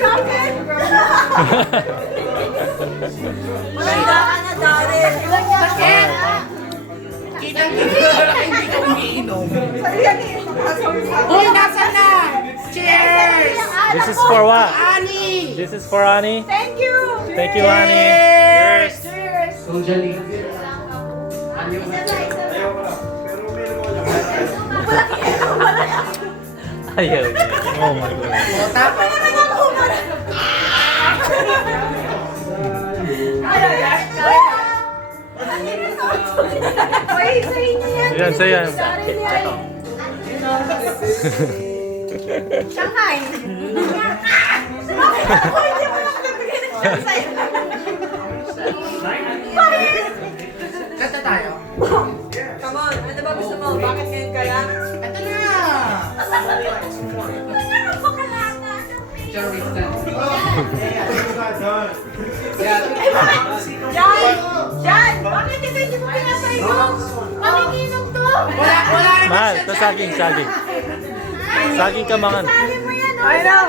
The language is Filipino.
Bakit? Wala ka na, Daryl. Bakit? Kitang-kita hindi ka umiinom. Uy, nasa na? Cheers! This is for what? Ani! This is for Annie. Thank you. Thank you, Annie. Cheers! Cheers. Socially. Ayaw. Oh my God. Tapos, Uy, sa inyo yan. Yan, sa'yo yan. Daryl yan. Shanghai. Bakit ako hindi mo lang nabigyan ng Shanghai? kanta tayo. Come on, ano ba gusto mo? Bakit ngayon ka lang? Ito na! Cherry Jan! Jan! Bakit hindi mo pinapainom? Makikinom to! Wala naman Mahal, siya to dyan. saging, saging. Saging ka mangan. Sabi mo yan, oh. I know.